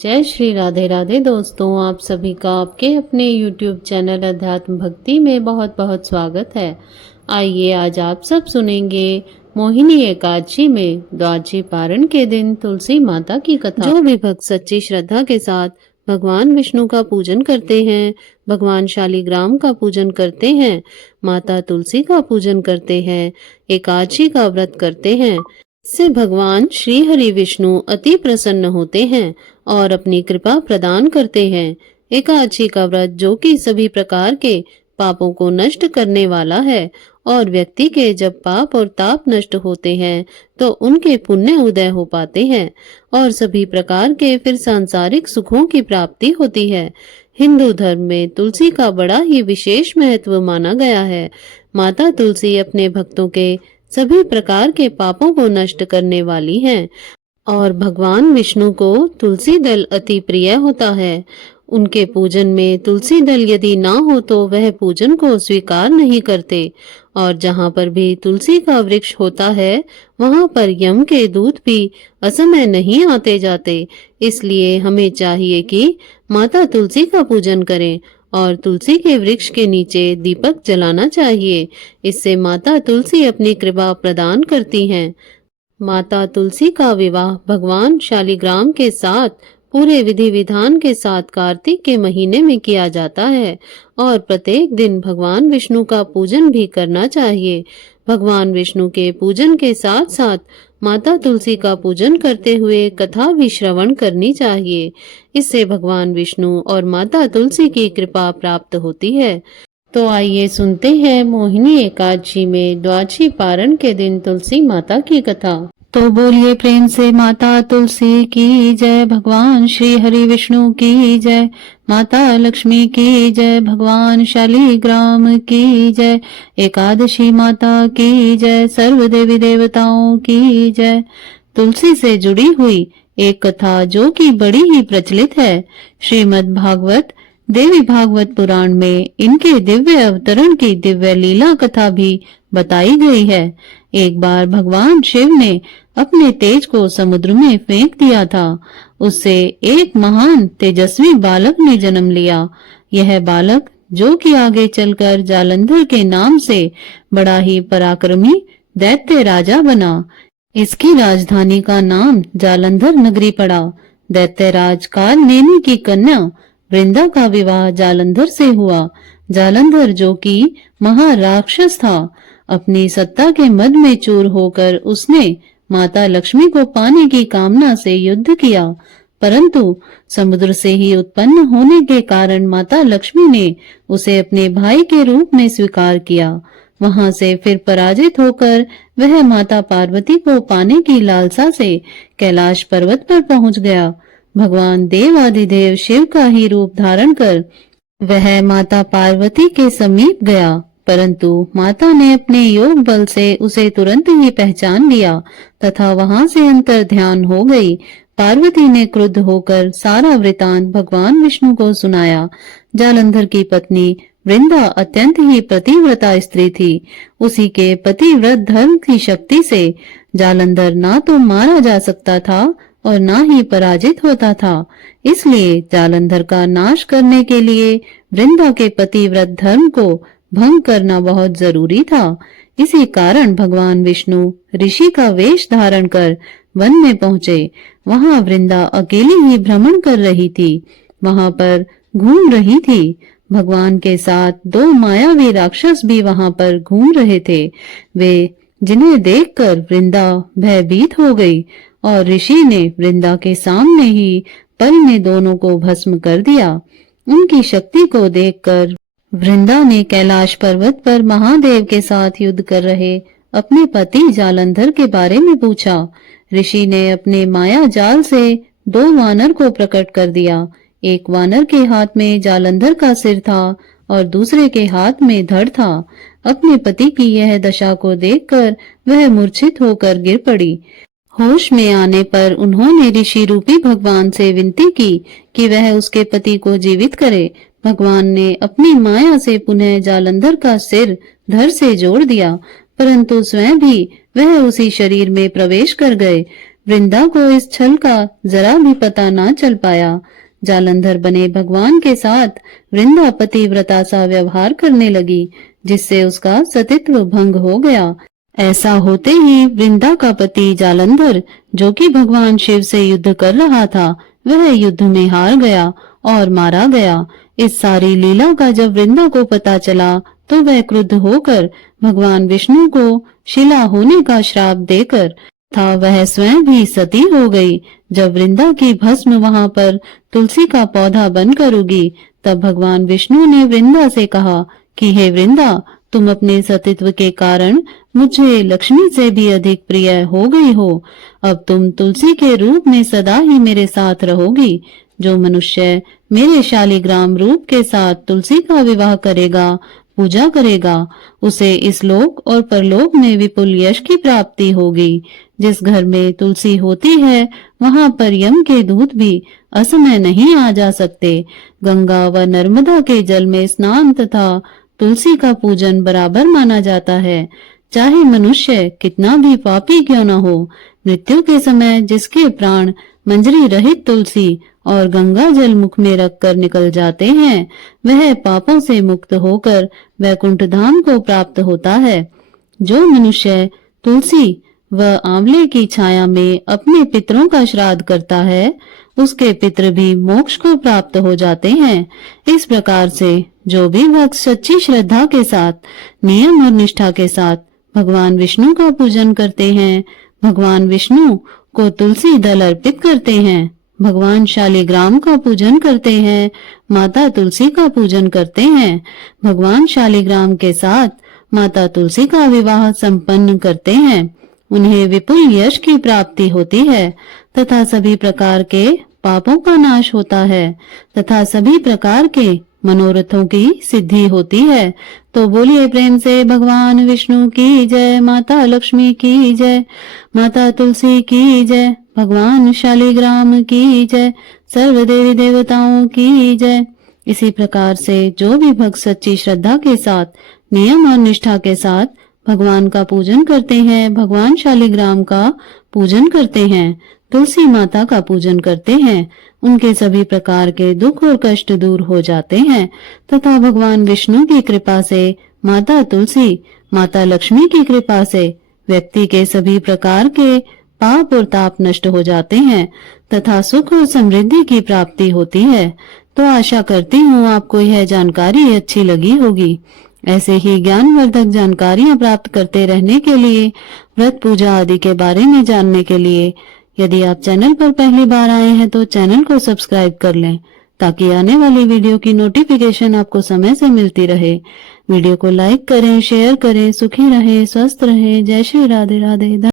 जय श्री राधे राधे दोस्तों, आप सभी का आपके अपने YouTube चैनल अध्यात्म भक्ति में बहुत बहुत स्वागत है। आइए आज आप सब सुनेंगे मोहिनी एकादशी में द्वादशी पारण के दिन तुलसी माता की कथा। जो भी भक्त सच्ची श्रद्धा के साथ भगवान विष्णु का पूजन करते हैं, भगवान शालिग्राम का पूजन करते हैं, माता तुलसी का पूजन करते हैं, एकादशी का व्रत करते हैं, इससे भगवान श्री हरि विष्णु अति प्रसन्न होते हैं और अपनी कृपा प्रदान करते हैं। एकादशी का व्रत जो कि सभी प्रकार के पापों को नष्ट करने वाला है और व्यक्ति के जब पाप और ताप नष्ट होते हैं तो उनके पुण्य उदय हो पाते हैं और सभी प्रकार के फिर सांसारिक सुखों की प्राप्ति होती है। हिंदू धर्म में तुलसी का बड़ा ही विशेष महत्व माना गया है। माता तुलसी अपने भक्तों के सभी प्रकार के पापों को नष्ट करने वाली हैं और भगवान विष्णु को तुलसी दल अति प्रिय होता है। उनके पूजन में तुलसी दल यदि ना हो तो वह पूजन को स्वीकार नहीं करते और जहाँ पर भी तुलसी का वृक्ष होता है वहाँ पर यम के दूत भी असमय नहीं आते जाते। इसलिए हमें चाहिए कि माता तुलसी का पूजन करें और तुलसी के वृक्ष के नीचे दीपक जलाना चाहिए। इससे माता तुलसी अपनी कृपा प्रदान करती हैं। माता तुलसी का विवाह भगवान शालिग्राम के साथ पूरे विधि विधान के साथ कार्तिक के महीने में किया जाता है और प्रत्येक दिन भगवान विष्णु का पूजन भी करना चाहिए। भगवान विष्णु के पूजन के साथ साथ माता तुलसी का पूजन करते हुए कथा भी श्रवण करनी चाहिए। इससे भगवान विष्णु और माता तुलसी की कृपा प्राप्त होती है। तो आइए सुनते हैं मोहिनी एकादशी में द्वादशी पारण के दिन तुलसी माता की कथा। तो बोलिए प्रेम से माता तुलसी की जय, भगवान श्री हरि विष्णु की जय, माता लक्ष्मी की जय, भगवान शालिग्राम की जय, एकादशी माता की जय, सर्व देवी देवताओं की जय। तुलसी से जुड़ी हुई एक कथा जो कि बड़ी ही प्रचलित है। श्रीमद् भागवत देवी भागवत पुराण में इनके दिव्य अवतरण की दिव्य लीला कथा भी बताई गई है। एक बार भगवान शिव ने अपने तेज को समुद्र में फेंक दिया था। उससे एक महान तेजस्वी बालक ने जन्म लिया। यह बालक जो कि आगे चलकर जालंधर के नाम से बड़ा ही पराक्रमी दैत्य राजा बना। इसकी राजधानी का नाम जालंधर नगरी पड़ा। दैत्यराज कालनेमी की कन्या वृंदा का विवाह जालंधर से हुआ। जालंधर जो कि महाराक्षस था, अपनी सत्ता के मद में चूर होकर उसने माता लक्ष्मी को पाने की कामना से युद्ध किया, परंतु समुद्र से ही उत्पन्न होने के कारण माता लक्ष्मी ने उसे अपने भाई के रूप में स्वीकार किया। वहां से फिर पराजित होकर वह माता पार्वती को पाने की लालसा से कैलाश पर्वत पर पहुंच गया। भगवान देवाधिदेव शिव का ही रूप धारण कर वह माता पार्वती के समीप गया, परंतु माता ने अपने योग बल से उसे तुरंत ही पहचान लिया तथा वहां से अंतर ध्यान हो गई। पार्वती ने क्रुद्ध होकर सारा वृतांत भगवान विष्णु को सुनाया। जालंधर की पत्नी वृंदा अत्यंत ही पतिव्रता स्त्री थी। उसी के पतिव्रत धर्म की शक्ति से जालंधर ना तो मारा जा सकता था और ना ही पराजित होता था। इसलिए जालंधर का नाश करने के लिए वृंदा के पतिव्रत धर्म को भंग करना बहुत जरूरी था। इसी कारण भगवान विष्णु ऋषि का वेश धारण कर वन में पहुंचे। वहां वृंदा अकेली ही भ्रमण कर रही थी, वहां पर घूम रही थी। भगवान के साथ दो मायावी राक्षस भी वहां पर घूम रहे थे। वे जिन्हें देखकर वृंदा भयभीत हो गई और ऋषि ने वृंदा के सामने ही पल में दोनों को भस्म कर दिया। उनकी शक्ति को देखकर वृंदा ने कैलाश पर्वत पर महादेव के साथ युद्ध कर रहे अपने पति जालंधर के बारे में पूछा। ऋषि ने अपने माया जाल से दो वानर को प्रकट कर दिया। एक वानर के हाथ में जालंधर का सिर था और दूसरे के हाथ में धड़ था। अपने पति की यह दशा को देखकर वह मूर्छित होकर गिर पड़ी। होश में आने पर उन्होंने ऋषि रूपी भगवान से विनती की कि वह उसके पति को जीवित करे। भगवान ने अपनी माया से पुनः जालंधर का सिर धड़ से जोड़ दिया, परंतु स्वयं भी वह उसी शरीर में प्रवेश कर गए। वृंदा को इस छल का जरा भी पता ना चल पाया। जालंधर बने भगवान के साथ वृंदा पतिव्रता सा व्यवहार करने लगी, जिससे उसका सतीत्व भंग हो गया। ऐसा होते ही वृंदा का पति जालंधर, जो कि भगवान शिव से युद्ध कर रहा था, वह युद्ध में हार गया और मारा गया। इस सारी लीला का जब वृंदा को पता चला तो वह क्रुद्ध होकर भगवान विष्णु को शिला होने का श्राप देकर था वह स्वयं भी सती हो गई। जब वृंदा की भस्म वहां पर तुलसी का पौधा बनकर उगी, तब भगवान विष्णु ने वृंदा से कहा कि हे वृंदा, तुम अपने सतीत्व के कारण मुझे लक्ष्मी से भी अधिक प्रिय हो गई हो। अब तुम तुलसी के रूप में सदा ही मेरे साथ रहोगी। जो मनुष्य मेरे शालिग्राम रूप के साथ तुलसी का विवाह करेगा, पूजा करेगा, उसे इस लोक और परलोक में विपुल यश की प्राप्ति होगी। जिस घर में तुलसी होती है, वहां पर यम के दूत भी असमय नहीं आ जा सकते। गंगा व नर्मदा के जल में स्नान तथा तुलसी का पूजन बराबर माना जाता है। चाहे मनुष्य कितना भी पापी क्यों न हो, मृत्यु के समय जिसके प्राण मंजरी रहित तुलसी और गंगा जल मुख में रखकर निकल जाते हैं, वह पापों से मुक्त होकर वैकुंठ धाम को प्राप्त होता है। जो मनुष्य तुलसी व आंवले की छाया में अपने पितरों का श्राद्ध करता है, उसके पितृ भी मोक्ष को प्राप्त हो जाते हैं। इस प्रकार से जो भी भक्त सच्ची श्रद्धा के साथ, नियम और निष्ठा के साथ भगवान विष्णु का पूजन करते हैं, भगवान विष्णु को तुलसी दल अर्पित करते हैं, भगवान शालिग्राम का पूजन करते हैं, माता तुलसी का पूजन करते हैं, भगवान शालिग्राम के साथ माता तुलसी का विवाह संपन्न करते हैं, उन्हें विपुल यश की प्राप्ति होती है तथा सभी प्रकार के पापों का नाश होता है तथा सभी प्रकार के मनोरथों की सिद्धि होती है। तो बोलिए प्रेम से भगवान विष्णु की जय, माता लक्ष्मी की जय, माता तुलसी की जय, भगवान शालिग्राम की जय, सर्व देवी देवताओं की जय। इसी प्रकार से जो भी भक्त सच्ची श्रद्धा के साथ, नियम और निष्ठा के साथ भगवान का पूजन करते हैं, भगवान शालिग्राम का पूजन करते हैं, तुलसी माता का पूजन करते हैं, उनके सभी प्रकार के दुख और कष्ट दूर हो जाते हैं तथा भगवान विष्णु की कृपा से, माता तुलसी, माता लक्ष्मी की कृपा से व्यक्ति के सभी प्रकार के पाप और ताप नष्ट हो जाते हैं तथा सुख और समृद्धि की प्राप्ति होती है। तो आशा करती हूँ आपको यह जानकारी अच्छी लगी होगी। ऐसे ही ज्ञानवर्धक जानकारियां प्राप्त करते रहने के लिए, व्रत पूजा आदि के बारे में जानने के लिए यदि आप चैनल पर पहली बार आए हैं तो चैनल को सब्सक्राइब कर लें, ताकि आने वाली वीडियो की नोटिफिकेशन आपको समय से मिलती रहे। वीडियो को लाइक करें, शेयर करें। सुखी रहें, स्वस्थ रहें। जय श्री राधे राधे।